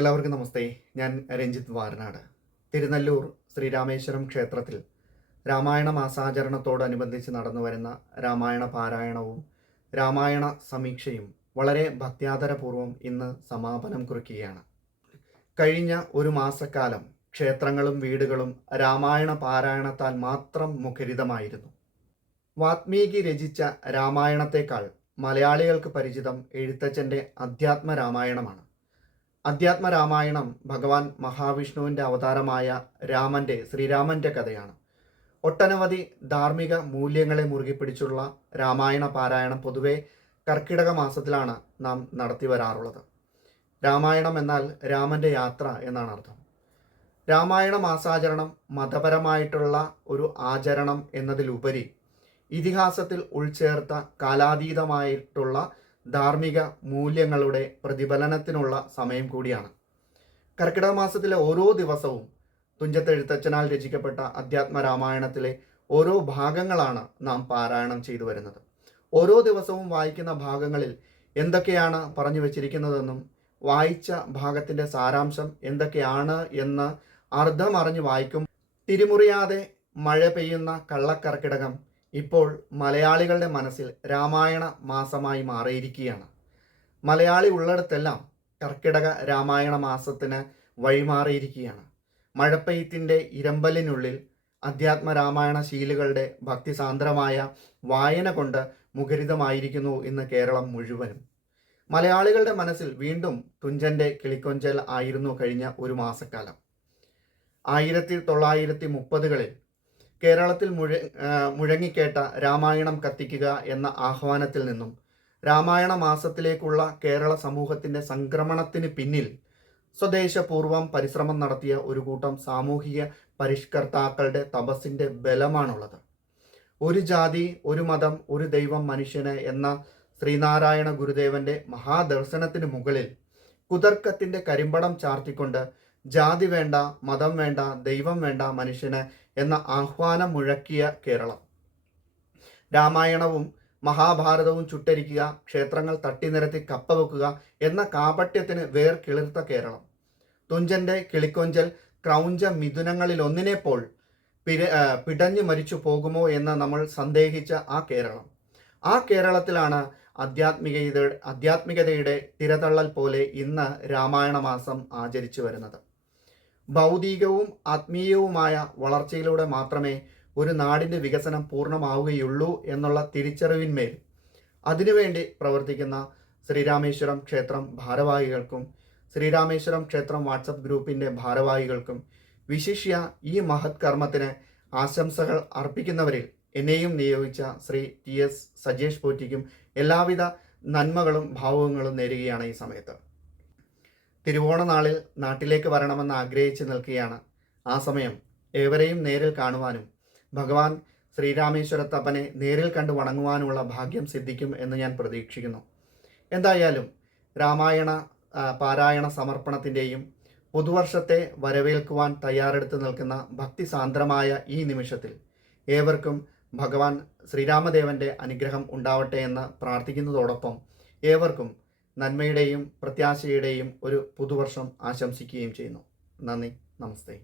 എല്ലാവർക്കും നമസ്തേ. ഞാൻ രഞ്ജിത്ത് വാരനാട്. തിരുനെല്ലൂർ ശ്രീരാമേശ്വരം ക്ഷേത്രത്തിൽ രാമായണ മാസാചരണത്തോടനുബന്ധിച്ച് നടന്നു വരുന്ന രാമായണ പാരായണവും രാമായണ സമീക്ഷയും വളരെ ഭക്ത്യാദരപൂർവ്വം ഇന്ന് സമാപനം കുറിക്കുകയാണ്. കഴിഞ്ഞ ഒരു മാസക്കാലം ക്ഷേത്രങ്ങളും വീടുകളും രാമായണ പാരായണത്താൽ മാത്രം മുഖരിതമായിരുന്നു. വാത്മീകി രചിച്ച രാമായണത്തെക്കാൾ മലയാളികൾക്ക് പരിചിതം എഴുത്തച്ഛൻ്റെ അധ്യാത്മ രാമായണമാണ്. അധ്യാത്മ രാമായണം ഭഗവാൻ മഹാവിഷ്ണുവിൻ്റെ അവതാരമായ ശ്രീരാമൻ്റെ കഥയാണ്. ഒട്ടനവധി ധാർമ്മിക മൂല്യങ്ങളെ മുറുകെ പിടിച്ചുള്ള രാമായണ പാരായണം പൊതുവെ കർക്കിടക മാസത്തിലാണ് നാം നടത്തി വരാറുള്ളത്. രാമായണം എന്നാൽ രാമൻ്റെ യാത്ര എന്നാണ് അർത്ഥം. രാമായണ മാസാചരണം മതപരമായിട്ടുള്ള ഒരു ആചരണം എന്നതിലുപരി ഇതിഹാസത്തിൽ ഉൾച്ചേർത്ത കാലാതീതമായിട്ടുള്ള ധാർമ്മിക മൂല്യങ്ങളുടെ പ്രതിഫലനത്തിനുള്ള സമയം കൂടിയാണ്. കർക്കിടക മാസത്തിലെ ഓരോ ദിവസവും തുഞ്ചത്തെഴുത്തച്ഛനാൽ രചിക്കപ്പെട്ട അധ്യാത്മ രാമായണത്തിലെ ഓരോ ഭാഗങ്ങളാണ് നാം പാരായണം ചെയ്തു വരുന്നത്. ഓരോ ദിവസവും വായിക്കുന്ന ഭാഗങ്ങളിൽ എന്തൊക്കെയാണ് പറഞ്ഞു വച്ചിരിക്കുന്നതെന്നും വായിച്ച ഭാഗത്തിൻ്റെ സാരാംശം എന്തൊക്കെയാണ് എന്ന് അർത്ഥമറിഞ്ഞ് വായിക്കും. തിരിമുറിയാതെ മഴ പെയ്യുന്ന കള്ളക്കർക്കിടകം ഇപ്പോൾ മലയാളികളുടെ മനസ്സിൽ രാമായണ മാസമായി മാറിയിരിക്കുകയാണ്. മലയാളി ഉള്ളിടത്തെല്ലാം കർക്കിടക രാമായണ മാസത്തിന് വഴിമാറിയിരിക്കുകയാണ്. മഴപ്പെയ്ത്തിൻ്റെ ഇരമ്പലിനുള്ളിൽ അധ്യാത്മ രാമായണ ശീലുകളുടെ ഭക്തിസാന്ദ്രമായ വായന കൊണ്ട് മുഖരിതമായിരിക്കുന്നു ഇന്ന് കേരളം മുഴുവനും. മലയാളികളുടെ മനസ്സിൽ വീണ്ടും തുഞ്ചൻ്റെ കിളിക്കൊഞ്ചൽ ആയിരുന്നു കഴിഞ്ഞ ഒരു മാസക്കാലം. 1930കളിൽ കേരളത്തിൽ മുഴങ്ങിക്കേട്ട രാമായണം കത്തിക്കുക എന്ന ആഹ്വാനത്തിൽ നിന്നും രാമായണ മാസത്തിലേക്കുള്ള കേരള സമൂഹത്തിൻ്റെ സംക്രമണത്തിന് പിന്നിൽ സ്വദേശപൂർവം പരിശ്രമം നടത്തിയ ഒരു കൂട്ടം സാമൂഹിക പരിഷ്കർത്താക്കളുടെ തപസ്സിൻ്റെ ബലമാണുള്ളത്. ഒരു ജാതി, ഒരു മതം, ഒരു ദൈവം മനുഷ്യന് എന്ന ശ്രീനാരായണ ഗുരുദേവന്റെ മഹാദർശനത്തിന് മുകളിൽ കുതർക്കത്തിൻ്റെ കരിമ്പടം ചാർത്തിക്കൊണ്ട് ജാതി വേണ്ട, മതം വേണ്ട, ദൈവം വേണ്ട, മനുഷ്യന് എന്ന ആഹ്വാനം മുഴക്കിയ കേരളം. രാമായണവും മഹാഭാരതവും ചുട്ടരിക്കുക, ക്ഷേത്രങ്ങൾ തട്ടിനിരത്തി കപ്പ വെക്കുക എന്ന കാപട്യത്തിന് വേർകിളിർത്ത കേരളം. തുഞ്ചൻ്റെ കിളിക്കൊഞ്ചൽ ക്രൗഞ്ച മിഥുനങ്ങളിലൊന്നിനെപ്പോൾ പിടഞ്ഞു മരിച്ചു പോകുമോ എന്ന് നമ്മൾ സന്ദേഹിച്ച ആ കേരളം. ആ കേരളത്തിലാണ് ആധ്യാത്മികതയുടെ തിരതള്ളൽ പോലെ ഇന്ന് രാമായണ മാസം ആചരിച്ചു വരുന്നത്. ഭൗതികവും ആത്മീയവുമായ വളർച്ചയിലൂടെ മാത്രമേ ഒരു നാടിൻ്റെ വികസനം പൂർണ്ണമാവുകയുള്ളൂ എന്നുള്ള തിരിച്ചറിവിന്മേൽ അതിനുവേണ്ടി പ്രവർത്തിക്കുന്ന ശ്രീരാമേശ്വരം ക്ഷേത്രം ഭാരവാഹികൾക്കും ശ്രീരാമേശ്വരം ക്ഷേത്രം വാട്സപ്പ് ഗ്രൂപ്പിൻ്റെ ഭാരവാഹികൾക്കും വിശിഷ്യ ഈ മഹത് കർമ്മത്തിന് ആശംസകൾ അർപ്പിക്കുന്നവരിൽ എന്നെയും നിയോഗിച്ച ശ്രീ TS സജേഷ് പോറ്റിക്കും എല്ലാവിധ നന്മകളും ഭാവുകങ്ങളും നേരുകയാണ് ഈ സമയത്ത്. തിരുവോണ നാളിൽ നാട്ടിലേക്ക് വരണമെന്ന് ആഗ്രഹിച്ച് നിൽക്കുകയാണ്. ആ സമയം ഏവരെയും നേരിൽ കാണുവാനും ഭഗവാൻ ശ്രീരാമേശ്വരത്തപ്പനെ നേരിൽ കണ്ടു വണങ്ങുവാനുമുള്ള ഭാഗ്യം സിദ്ധിക്കും എന്ന് ഞാൻ പ്രതീക്ഷിക്കുന്നു. എന്തായാലും രാമായണ പാരായണ സമർപ്പണത്തിൻ്റെയും പുതുവർഷത്തെ വരവേൽക്കുവാൻ തയ്യാറെടുത്ത് നിൽക്കുന്ന ഭക്തിസാന്ദ്രമായ ഈ നിമിഷത്തിൽ ഏവർക്കും ഭഗവാൻ ശ്രീരാമദേവൻ്റെ അനുഗ്രഹം ഉണ്ടാവട്ടെ എന്ന് പ്രാർത്ഥിക്കുന്നതോടൊപ്പം ഏവർക്കും നന്മയുടെയും പ്രത്യാശയുടെയും ഒരു പുതുവർഷം ആശംസിക്കുകയും ചെയ്യുന്നു. നന്ദി, നമസ്തേ.